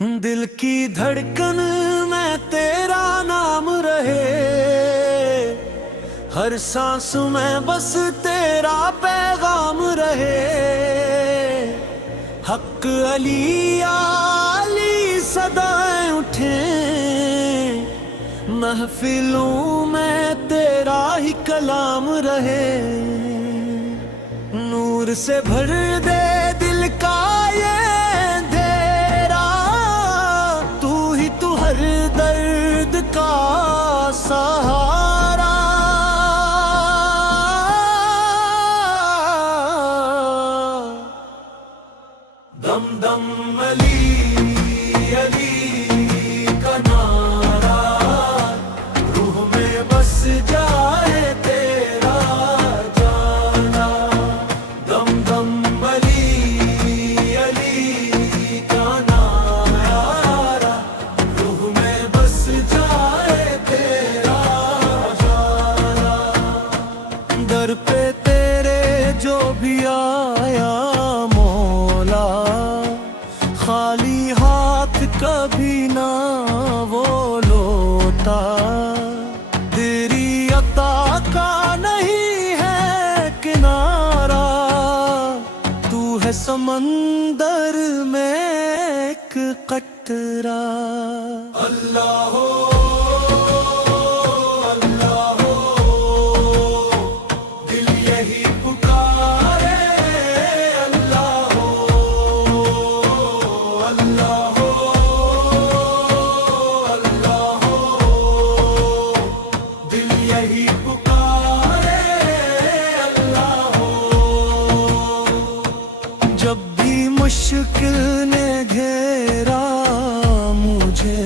दिल की धड़कन में तेरा नाम रहे, हर सांस में बस तेरा पैगाम रहे। हक अली आली सदाएं उठे, महफिलों में तेरा ही कलाम रहे। नूर से भर दे दिल का ये अंधेरा, तू ही तू हर दर्द का सहारा। दम दम अली अली का नारा, रूह में बस जाए तेरा जाना। दम दम अली अली का नारा, रूह में बस जाए तेरा जाना। दर पे तेरे जो भी आया मौला, खाली हाथ कभी ना वो लौटा। तेरी अता का नहीं है किनारा, तू है समंदर में एक कतरा। अल्लाह हो अल्लाह हो, दिल यही पुकारे। अल्लाह हो अल्लाह हो अल्लाह हो, दिल यही पुकारे। अल्लाह हो। जब भी मुश्किल ने घेरा मुझे,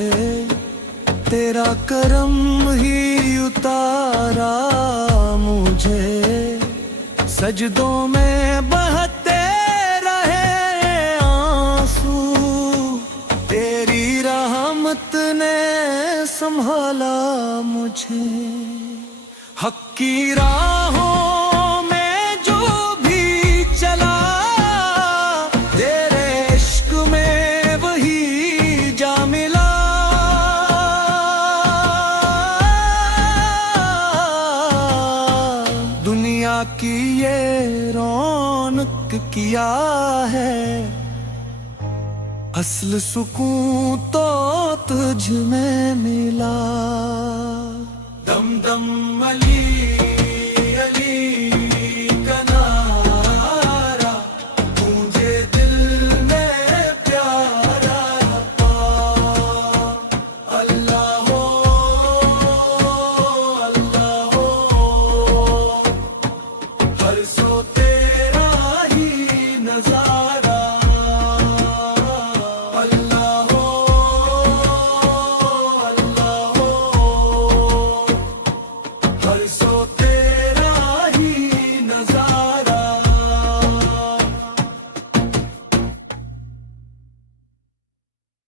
तेरा करम ही उतारा मुझे। सजदों में बहते रहे आंसू, तेरी रहमत ने संभाला मुझे। हक की राहों में जो भी चला, तेरे इश्क में वही जा मिला। दुनिया की ये रौनक किया है, असल सुकून तो तुझ में मिला। दम दम अली